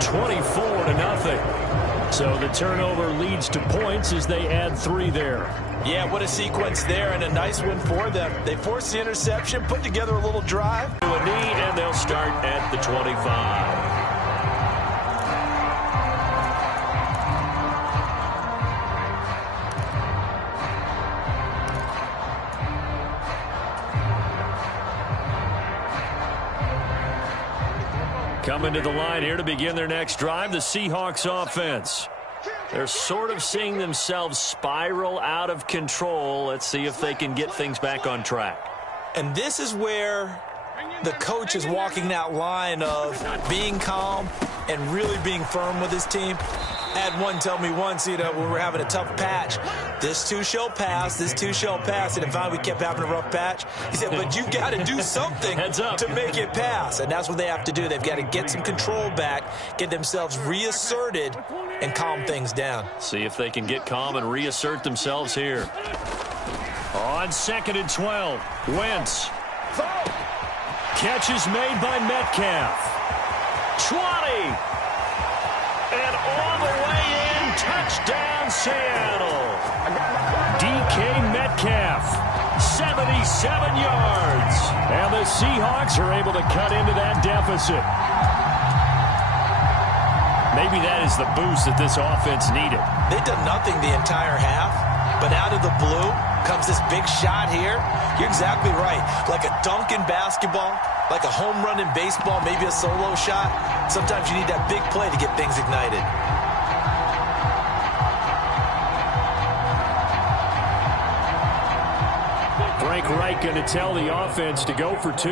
24-0. So the turnover leads to points as they add 3 there. Yeah, what a sequence there, and a nice one for them. They forced the interception, put together a little drive. To a knee, and they'll start at the 25. Coming to the line here to begin their next drive, the Seahawks offense. They're sort of seeing themselves spiral out of control. Let's see if they can get things back on track. And this is where the coach is walking that line of being calm and really being firm with his team. I had one tell me once, when we were having a tough patch, this too shall pass, this too shall pass. And finally we kept having a rough patch. He said, but you got to do something to make it pass. And that's what they have to do. They've got to get some control back, get themselves reasserted, and calm things down. See if they can get calm and reassert themselves here. On 2nd and 12, Wentz. Catch is made by Metcalf. 20. And all the way in, touchdown Seattle. DK Metcalf, 77 yards. And the Seahawks are able to cut into that deficit. Maybe that is the boost that this offense needed. They've done nothing the entire half, but out of the blue comes this big shot here. You're exactly right. Like a dunk in basketball, like a home run in baseball, maybe a solo shot. Sometimes you need that big play to get things ignited. Frank Reich going to tell the offense to go for 2.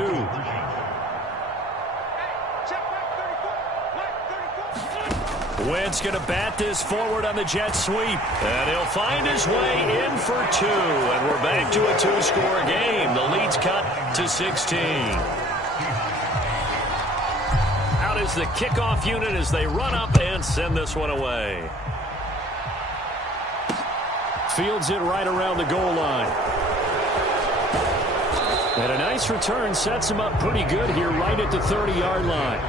Wentz going to bat this forward on the jet sweep. And he'll find his way in for 2. And we're back to a 2-score game. The lead's cut to 16. Out is the kickoff unit as they run up and send this one away. Fields it right around the goal line. And a nice return sets him up pretty good here right at the 30-yard line.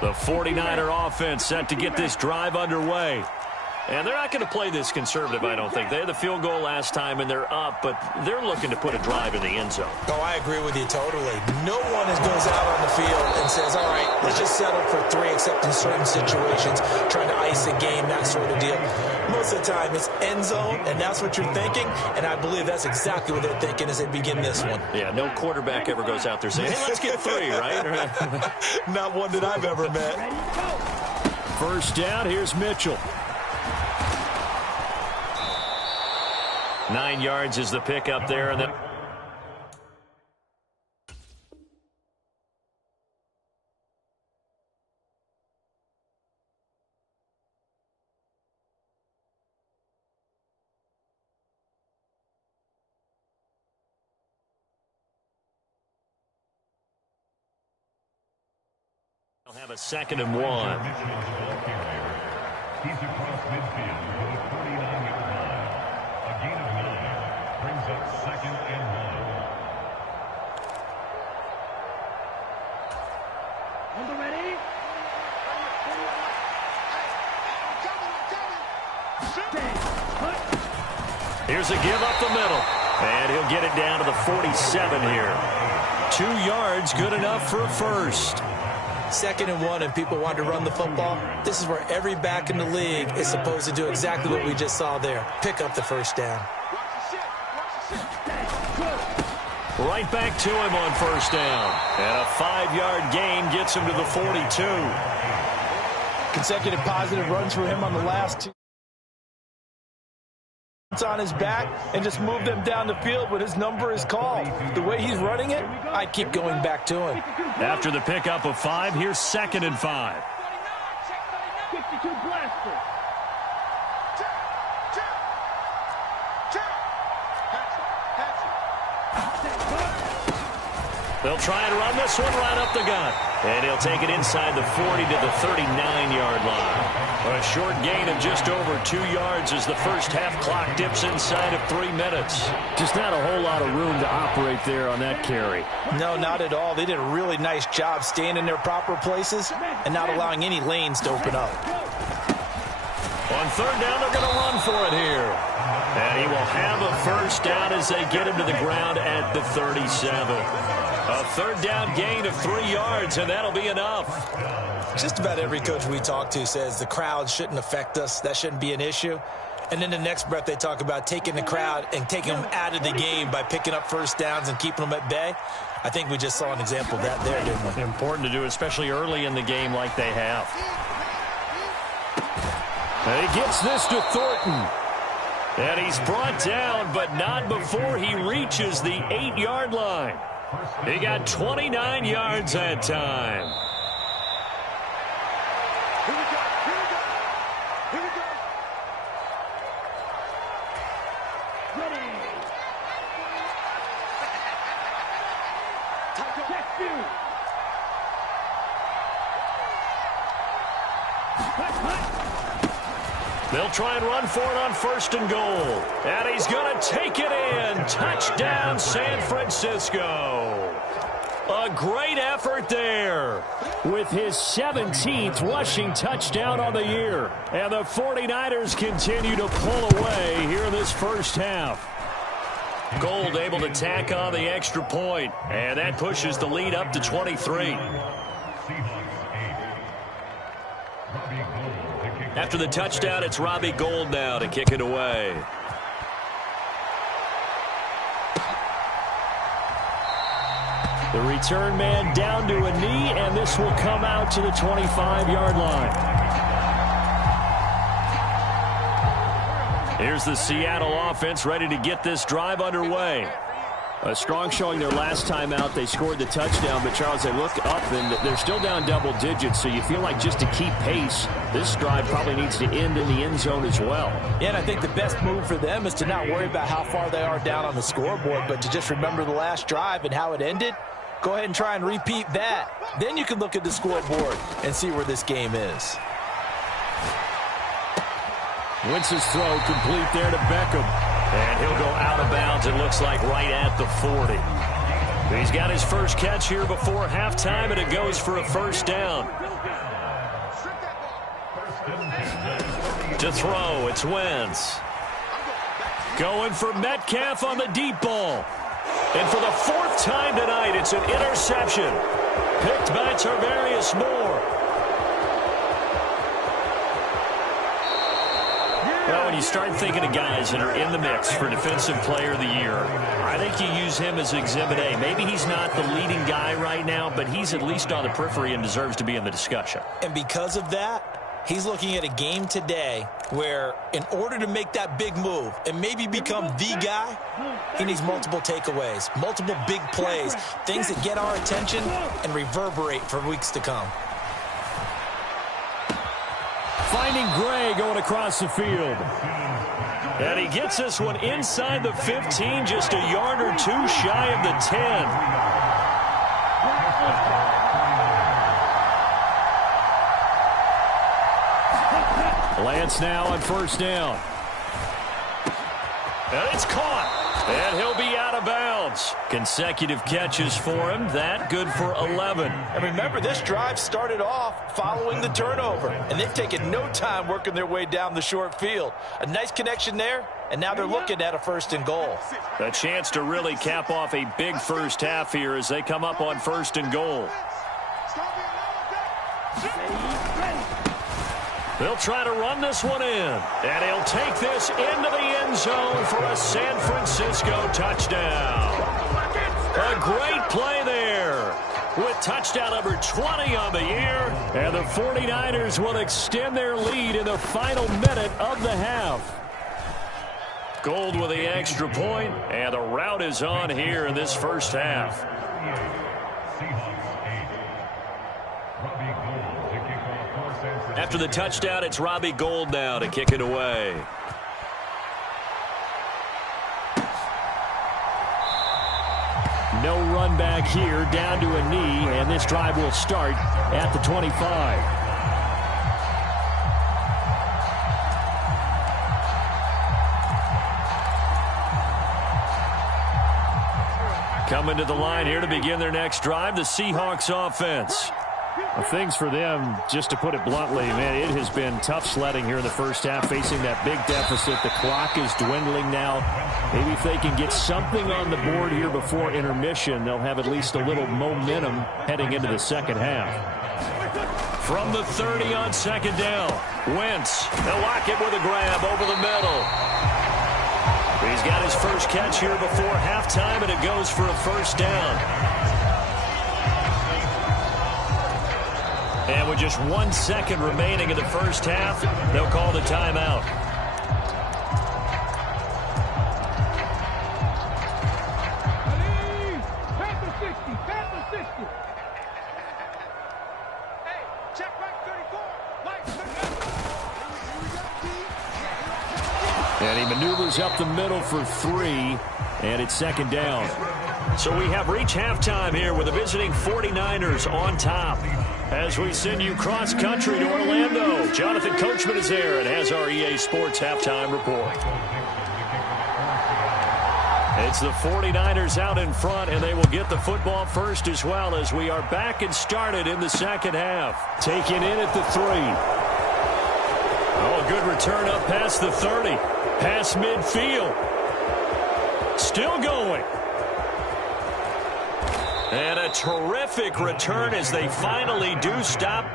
The 49er offense set to get this drive underway. And they're not going to play this conservative, I don't think. They had the field goal last time, and they're up, but they're looking to put a drive in the end zone. Oh, I agree with you totally. No one goes out on the field and says, all right, let's just settle for 3, except in certain situations, trying to ice a game, that sort of deal. Most of the time, it's end zone, and that's what you're thinking, and I believe that's exactly what they're thinking as they begin this one. Yeah, no quarterback ever goes out there saying, hey, let's get 3, right? Not one that I've ever met. First down, here's Mitchell. 9 yards is the pickup there, and then they'll have a 2nd and 1. He's across midfield to the 39-yard line. A gain of 9 brings up 2nd and 1. On the ready? Here's a give up the middle. And he'll get it down to the 47 here. 2 yards, good enough for a first. 2nd and 1, and people want to run the football. This is where every back in the league is supposed to do exactly what we just saw there. Pick up the first down. Right back to him on first down. And a 5-yard gain gets him to the 42. Consecutive positive runs for him on the last 2. On his back and just move them down the field when his number is called. The way he's running it, I keep going back to him. After the pickup of 5, here's 2nd and 5. They'll try and run this one right up the gut. And he'll take it inside the 40 to the 39-yard line. A short gain of just over 2 yards as the first half clock dips inside of 3 minutes. Just not a whole lot of room to operate there on that carry. No, not at all. They did a really nice job staying in their proper places and not allowing any lanes to open up. On third down, they're going to run for it here. And he will have a first down as they get him to the ground at the 37. A third down gain of 3 yards, and that'll be enough. Just about every coach we talk to says the crowd shouldn't affect us. That shouldn't be an issue. And then the next breath they talk about taking the crowd and taking them out of the game by picking up first downs and keeping them at bay. I think we just saw an example of that there, didn't we? Important to do, especially early in the game like they have. And he gets this to Thornton. And he's brought down, but not before he reaches the 8-yard line. He got 29 yards that time. Here we go. Ready. Check you. They'll try and run for it on first and goal. And he's going to take it in. Touchdown, San Francisco. A great effort there. With his 17th rushing touchdown on the year. And the 49ers continue to pull away here in this first half. Gold able to tack on the extra point. And that pushes the lead up to 23. After the touchdown, it's Robbie Gould now to kick it away. The return man down to a knee, and this will come out to the 25-yard line. Here's the Seattle offense ready to get this drive underway. A strong showing their last time out. They scored the touchdown, but, Charles, they look up, and they're still down double digits, so you feel like just to keep pace, this drive probably needs to end in the end zone as well. Yeah, and I think the best move for them is to not worry about how far they are down on the scoreboard, but to just remember the last drive and how it ended. Go ahead and try and repeat that. Then you can look at the scoreboard and see where this game is. Wentz's throw complete there to Beckham. And he'll go out of bounds, it looks like, right at the 40. He's got his first catch here before halftime, and it goes for a first down. To throw, it's Wentz. Going for Metcalf on the deep ball. And for the 4th time tonight, it's an interception. Picked by Tarvarius Moore. Well, when you start thinking of guys that are in the mix for Defensive Player of the Year, I think you use him as Exhibit A. Maybe he's not the leading guy right now, but he's at least on the periphery and deserves to be in the discussion. And because of that, he's looking at a game today where in order to make that big move and maybe become the guy, he needs multiple takeaways, multiple big plays, things that get our attention and reverberate for weeks to come. Finding Gray going across the field. And he gets this one inside the 15, just a yard or two shy of the 10. Lance now on first down. And it's caught. And he'll be out of bounds. Consecutive catches for him. That good for 11. And remember, this drive started off following the turnover. And they've taken no time working their way down the short field. A nice connection there. And now they're looking at a first and goal. A chance to really cap off a big first half here as they come up on first and goal. They'll try to run this one in. And he'll take this into the end zone for a San Francisco touchdown. A great play there with touchdown number 20 on the year. And the 49ers will extend their lead in the final minute of the half. Gold with the extra point, and the route is on here in this first half. After the touchdown, it's Robbie Gould now to kick it away. No run back here, down to a knee, and this drive will start at the 25. Coming to the line here to begin their next drive, the Seahawks offense. Well, things for them, just to put it bluntly, man, it has been tough sledding here in the first half, facing that big deficit. The clock is dwindling now. Maybe if they can get something on the board here before intermission, they'll have at least a little momentum heading into the second half. From the 30 on second down, Wentz. They'll lock it with a grab over the middle. He's got his first catch here before halftime, and it goes for a first down. And with just 1 second remaining in the first half, they'll call the timeout. Pass the 60. Pass the 60. Hey, check right 34. And he maneuvers up the middle for 3, and it's second down. So we have reached halftime here with the visiting 49ers on top. As we send you cross-country to Orlando, Jonathan Coachman is there and has our EA Sports halftime report. It's the 49ers out in front, and they will get the football first as well as we are back and started in the second half. Taken in at the 3. Oh, good return up past the 30. Past midfield. Still going. And a terrific return as they finally do stop